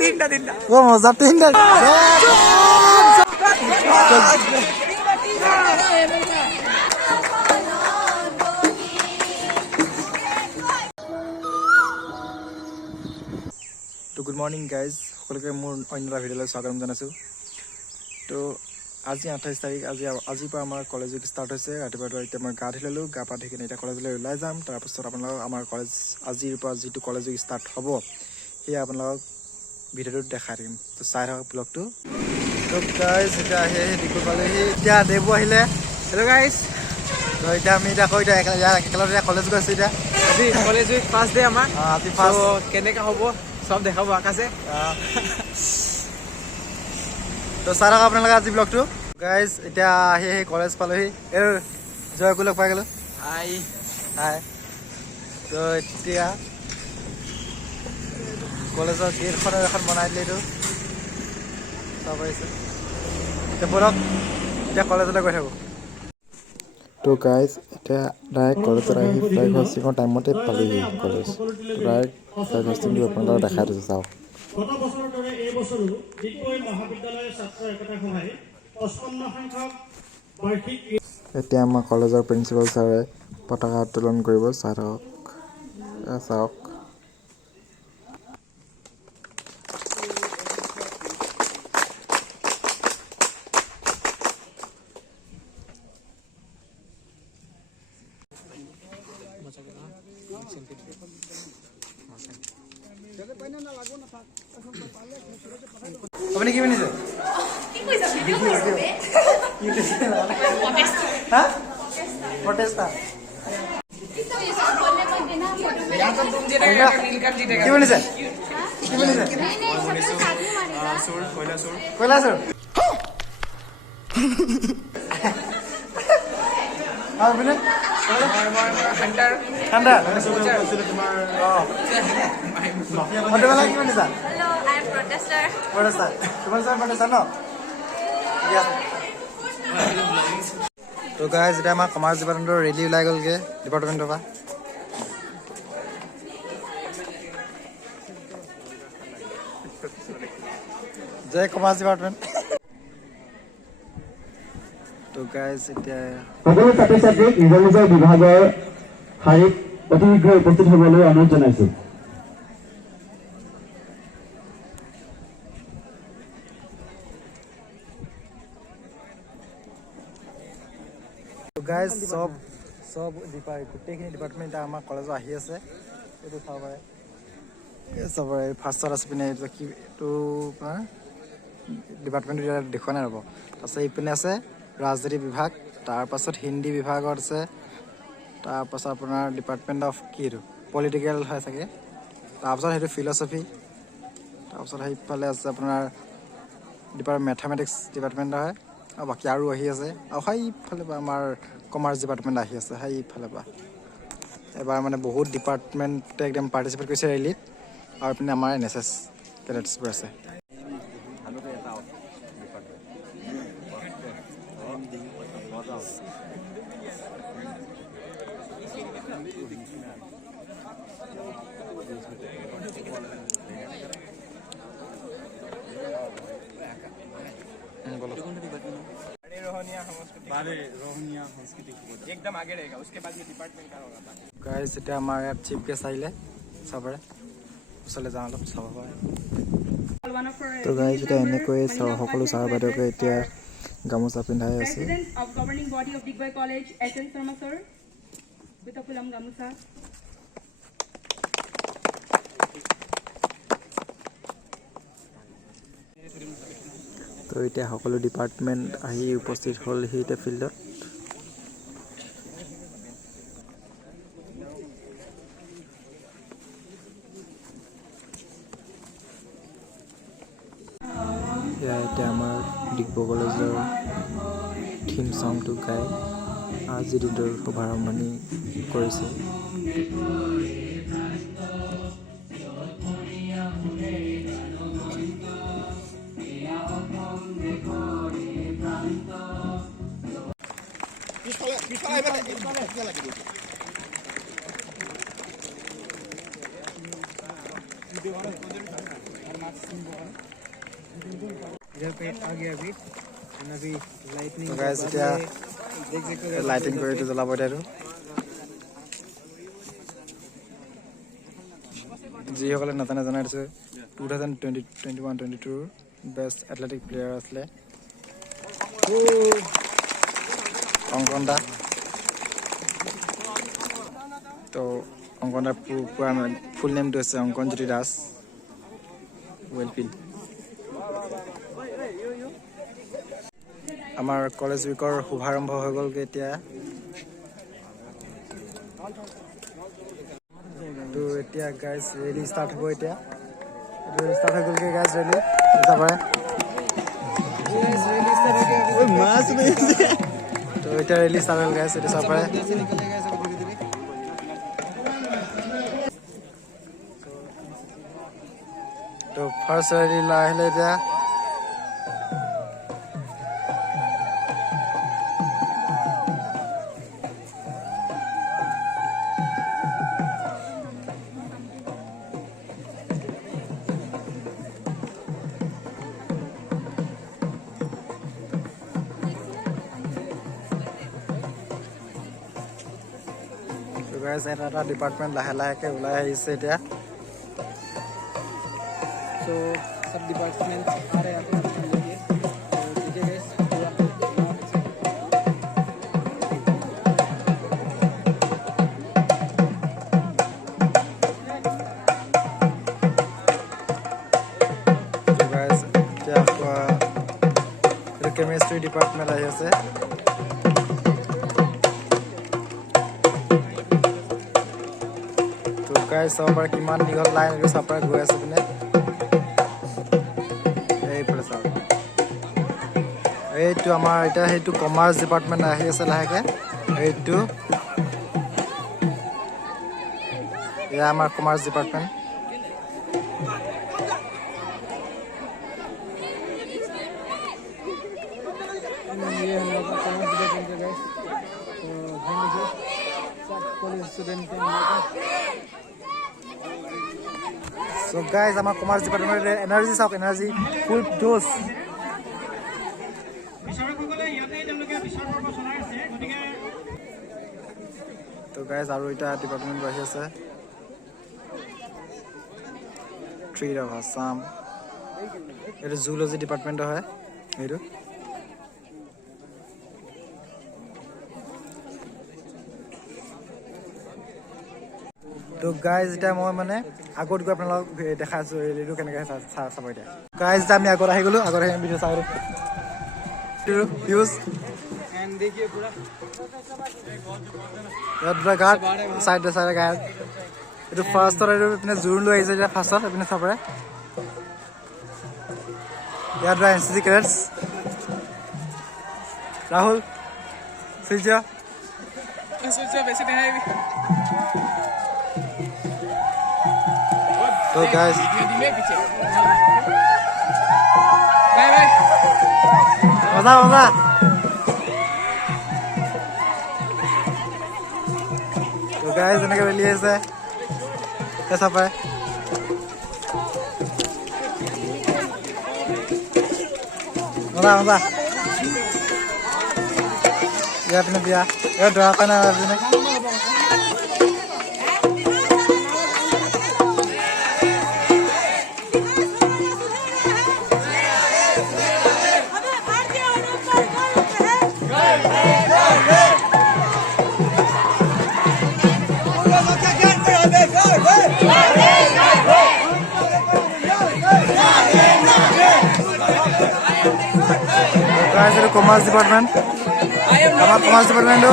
তিনটা ও মজা তিনটা তো গুড মৰ্ণিং গাইজ সকলোকে মোৰ অন্য এটা ভিডিঅ'লৈ স্বাগতম জনাইছোঁ। তো আজি 28 তাৰিখ আজিৰ পৰা আমাৰ কলেজ উইক ষ্টাৰ্ট হৈছে। ৰাতিপুৱা এতিয়া মই গা ধুই ল'লোঁ, গা পা ধুই কিনে এতিয়া কলেজলৈ ওলাই যাম। তাৰপিছত আপোনালোকক আমাৰ কলেজ আজিৰ পৰা যিটো কলেজ উইক ষ্টাৰ্ট হ'ব সেয়া আপোনালোকক ভিডিঅ'টোত দেখাই দিম। তো চাই থাকক ব্লগটো। তো গাইজ এতিয়া আহি ডিগবৈ পালেহি, এতিয়া দেৱো আহিলে। হেল্ল' গাইজ, তো এতিয়া আমি আকৌ একেলগে কলেজ গৈ আছোঁ। এতিয়া আজি কলেজ উইক ফাৰ্ষ্ট ডে আমাৰ। আজি ফাৰ্ষ্ট কেনেকৈ হ'ব চব দেখাব আকাশে। তো চাই থাকক আপোনালোকে আজি ব্লগটো। গাইজ এতিয়া আহি কলেজ পালোহি। এই জয়কো লগ পাই গ'লোঁ। হাই হাই। তো এতিয়া কলেজৰ গেটখনো এখন বনাই দিলে। এইটো চাব পাৰিছে। এতিয়া বলক এতিয়া কলেজলৈ গৈ থাকোঁ। তো গাইজ এতিয়া ডাইৰেক্ট কলেজত আহি ফ্লেগ হষ্টিঙৰ টাইমতে পালোহি কলেজ। ডাইৰেক্ট ফ্লেগ হষ্টিংটো আপোনালোকক দেখাই দিছোঁ, চাওক। গত বছৰৰ দৰে এই বছৰো ডিগবৈ মহাবিদ্যালয়ৰ ছাত্ৰ একতা সভাই 55 সংখ্যক বাৰ্ষিক। এতিয়া আমাৰ কলেজৰ প্ৰিন্সিপাল ছাৰে পতাকা উত্তোলন কৰিব। চাই থাকক, চাওক। আপুনি কি পিন্ধিছে? প্ৰটেষ্টা কি বনিছে? কৈলাসুৰ ঠাণ্ডা কি বনিছা? তো গাইজ এতিয়া আমাৰ কমাৰ্চ ডিপাৰ্টমেণ্টৰ ৰেলী ওলাই গ'লগৈ ডিপাৰ্টমেণ্টৰ পৰা। জয় কমাৰ্চ ডিপাৰ্টমেণ্ট। তো গাইজ এতিয়া সকলো ছাত্ৰ ছাত্ৰীক নিজৰ নিজৰ বিভাগৰ শাৰীত অতি শীঘ্ৰে উপস্থিত হ'বলৈ অনুৰোধ জনাইছোঁ। গাইজ চব গোটেইখিনি ডিপাৰ্টমেণ্ট আমাৰ কলেজত আহি আছে। এইটো চাব পাৰে, চাব পাৰে। ফাৰ্ষ্টত আছে পিনে এইটো কি এইটো আপোনাৰ ডিপাৰ্টমেণ্টটো এতিয়া দেখুওৱা নাই ৰ'ব। তাৰপাছত এইপিনে আছে ৰাজনীতি বিভাগ, তাৰপাছত হিন্দী বিভাগত আছে, তাৰপাছত আপোনাৰ ডিপাৰ্টমেণ্ট অফ কি এইটো পলিটিকেল হয় চাগে, তাৰপাছত সেইটো ফিল'চফি, তাৰপাছত সেইফালে আছে আপোনাৰ মেথামেটিক্স ডিপাৰ্টমেণ্টৰ হয়, আৰু বাকী আৰু আহি আছে। আৰু সেইফালে পৰা আমাৰ কমাৰ্চ ডিপাৰ্টমেণ্ট আহি আছে সেইফালে পৰা। এবাৰ মানে বহুত ডিপাৰ্টমেণ্টে একদম পাৰ্টিচিপেট কৰিছে ৰেলীত। আৰু এইপিনে আমাৰ NSS কেডেটছবোৰ আছে। গাইজ এতিয়া আমাৰ ইয়াত চিফ গেষ্ট আহিলে, চাব পাৰে। ওচৰলৈ যাওঁ অলপ চাব পাৰে। তো গাইজ এতিয়া এনেকৈ সকলো ছাৰ বাইদেউকে এতিয়া গামোচা পিন্ধাই আছে। তো এতিয়া সকলো ডিপাৰ্টমেণ্ট আহি উপস্থিত হ'লহি এতিয়া ফিল্ডত। এতিয়া আমাৰ ডিগবৈ কলেজৰ থিম ছংটো গাই আজিৰ দিনটোৰ শুভাৰম্ভণি কৰিছে। इधर पे आ गया अभी अभी लाइटनिंग तो गाइस এতিয়া देख सकते हो লাইটিং কৰি এইটো জ্বলাব এতিয়া আৰু যিসকলে নাজানে জনাই দিছোঁ 2021-22 বেষ্ট এথলেটিক প্লেয়াৰ আছিলে অংকন দা তো অংকন দাৰ পুৰা ফুল নেমটো আছে অংকনজ্যোতি দাস ৱেলফিল্ড আমাৰ কলেজ উইকৰ শুভাৰম্ভ হৈ গ'লগৈ এতিয়া তো এতিয়া গাইজ ৰেলি ষ্টাৰ্ট হ'ব এতিয়া এইটো ষ্টাৰ্ট হৈ গ'লগৈ গাইজ ৰেলি তাৰপৰা তো এতিয়া ৰেলি ষ্টাৰ্ট হ'ল গাইজ এইটো চাব পাৰে তো ফাৰ্ষ্ট ৰেলি ওলাই আহিলে এতিয়া गाइस এটা ডিপার্টমেন্ট লাহে লাহেকে ওলাই আহিছে এতিয়া तो सब डिपार्टमेंट आ रहे हैं अपना लेके तो देखिए गाइस তো गाइस এতিয়া কেমিস্ট্রি ডিপার্টমেন্ট আহি আছে তো गाइस চাব পাৰে কিমান দীঘল লাইন আৰু চাব পাৰে গৈ আছে পিনে এইফালে চাওক এইটো আমাৰ এতিয়া সেইটো কমাৰ্চ ডিপাৰ্টমেণ্ট আহি আছে লাহেকে এইটো এয়া আমাৰ কমাৰ্চ ডিপাৰ্টমেণ্ট ये हम लोग का कॉमर्स डिपार्टमेंट है गाइस तो हम लोग सब कॉलेज स्टूडेंट हैं हम लोग সো গাইজ আমাৰ কমাৰ্চ ডিপাৰ্টমেণ্টৰ এনাৰ্জি চাওক এনাৰ্জি ফুল ড'জ বিচাৰকসকলে ইয়াতেই তেওঁলোকে বিচাৰ পৰ্ব চলাই আছে গতিকে তো গাইজ আৰু এটা ডিপাৰ্টমেণ্ট আহি আছে ট্ৰেড অফ আছাম এইটো জুলজি ডিপাৰ্টমেণ্টৰ হয় এইটো তো গাইজ এতিয়া মই মানে আগত গৈ আপোনালোকক দেখাইছোঁ ৰেলীটো কেনেকৈ চাব এতিয়া গাইজ এতিয়া আমি আগত আহি গ'লোঁ আগত আহি ভিডিঅ' চাই ভিউজ एंड देखिए पूरा ইয়াত পুৰা গাত চাইডে চাইডে গাত এইটো ফাৰ্ষ্টত এইটো এইপিনে জোৰ লৈ আহিছে এতিয়া ফাৰ্ষ্টত এইপিনে চাব পাৰে ইয়াত পুৰা এন চি চি কেডেটছ ৰাহুল সূৰ্য सोचो वैसे नहीं है তো গাইজ पीछे बाय बाय মজা মজা তো গাইজ এনেকৈ ৰেলি আছে চাব পাৰে মজা মজা ইয়াত পিনে বিয়া ইয়াত দৰা কইনা পিনে কমাৰ্চ ডিপাৰ্টমেণ্ট আমাৰ কমাৰ্চ ডিপাৰ্টমেণ্টটো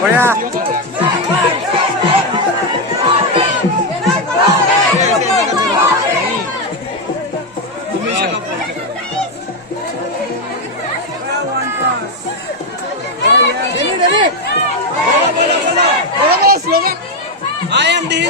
বঢ়িয়া I am the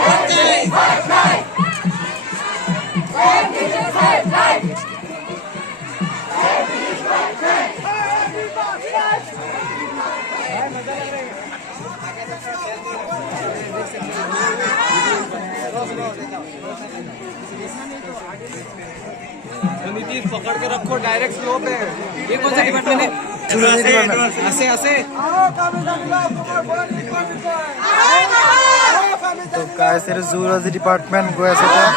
नीतीश पकड़ के रखो डायरेक्ट स्लो पे ये कौन सा डिपार्टमेंट है ऐसे ऐसे তো গাইছ এইটো জুলজি ডিপাৰ্টমেণ্ট গৈ আছে এতিয়া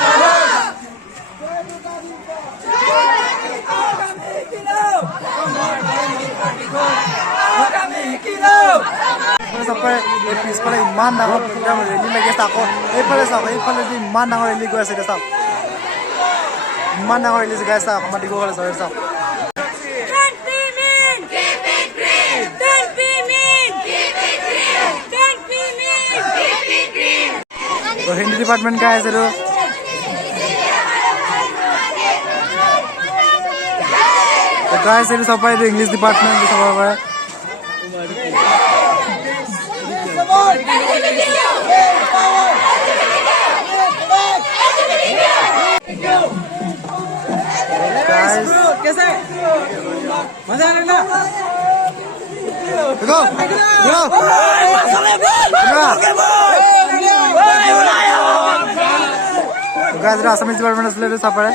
পিছফালে ইমান ডাঙৰ প্ৰগ্ৰাম ৰেলী লাগি আছে আকৌ এইফালে চাওক এইফালে যে ইমান ডাঙৰ ৰেলী গৈ আছে এতিয়া চাওক ইমান ডাঙৰ ৰেলী গাই চাওক আমাৰ ডিব্ৰুগড় চহৰ চাওক তো হিন্দী ডিপাৰ্টমেণ্ট গাই আছে এইটো গাই আছে এইটো চব এইটো ইংলিছ ডিপাৰ্টমেণ্ট চাব পাৰে कैसे मजा आ रहा Go! Go! Guys, the Assamese department is little supper.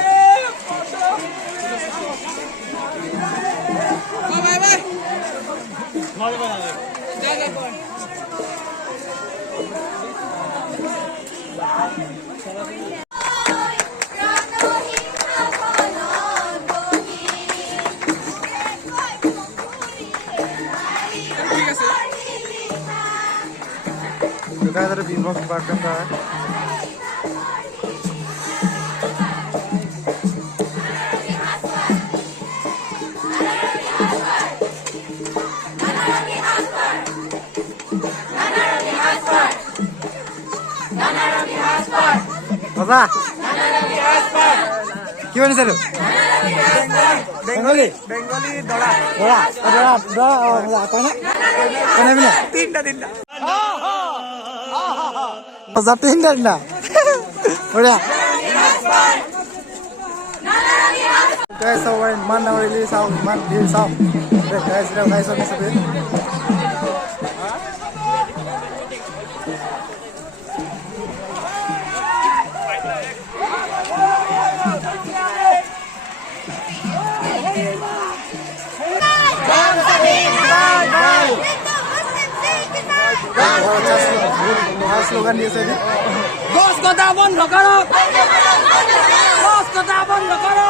Guys, the beatbox department है Baza क्यों नहीं चलो Bengali dola apa ना कौन है तीन Zatin dan na. Udah. Guys, so when man now release out, man release out. Guys, now guys on this bit. Slogan দিয়েছে बस कथा बंद करो बस कथा बंद करो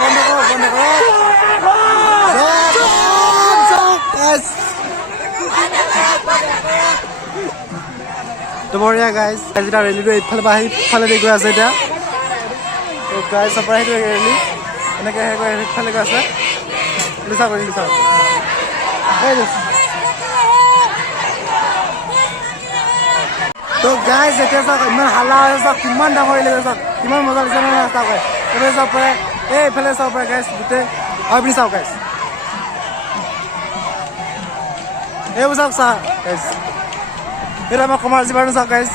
বন্ধ করো তো বঢ়িয়া গাইজ এতিয়া ৰেলীটো এইফালে পৰা সিফালে দি গৈ আছে এতিয়া তো গাইজ চপৰা সেইটো ৰেলী এনেকৈ সেইফালে গৈ আছে চাওক চাওক তো গাইজ এতিয়া চাওক ইমান হাল্লা হৈ চাওক কিমান ডাঙৰ ৰেলী হৈ চাওক কিমান মজা লাগিছে নহয় চাওক এইফালে চাব পাৰে এইফালে চাব পাৰে গাইজ গোটেই আপুনি চাওক গাইজ এইবোৰ চাওক চাওক গাইজ এইটো আমাৰ কমাৰ্চ ডিপাৰ্টমেণ্ট চাওক গাইজ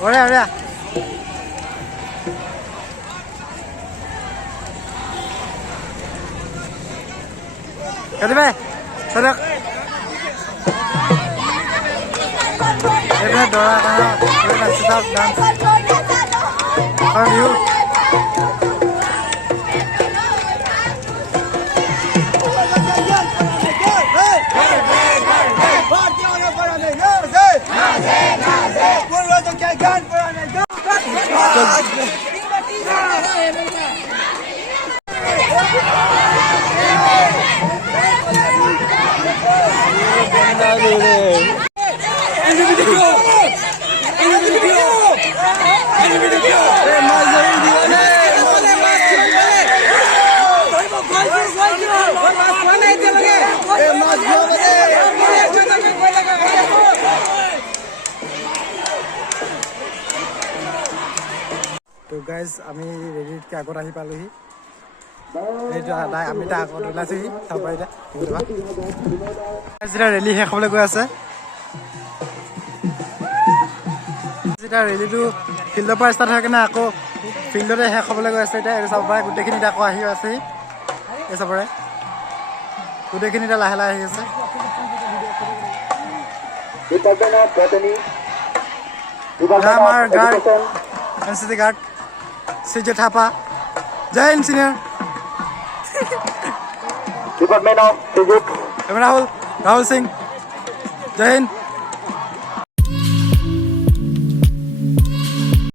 বঢ়িয়া বঢ়িয়া Kati ba? Sadak. Ini doa kana, ini sedap dance. How are you? তো গাইজ আমি ৰেলীতকৈ আগত আহি পালোহি এইটো আমি তাৰ আগত ওলাইছোহি চাব পাৰিলে যেতিয়া ৰেলী শেষ হ'বলৈ গৈ আছে যেতিয়া ৰেলীটো ফিল্ডৰ পৰা ষ্টাৰ্ট হয় কিনে আকৌ ফিল্ডতে শেষ হ'বলৈ গৈ আছে এতিয়া এইটো চাব পাৰে গোটেইখিনি আকৌ আহি আছেহি এই চাব পাৰে গোটেইখিনি এতিয়া লাহে লাহে আহি আছে Department of Botany, এয়া Department আমাৰ of guard Education, NCC guard Srijoy Thapa জয় হিন্দ senior Department of Physics, Rahul Singh জয় হিন্দ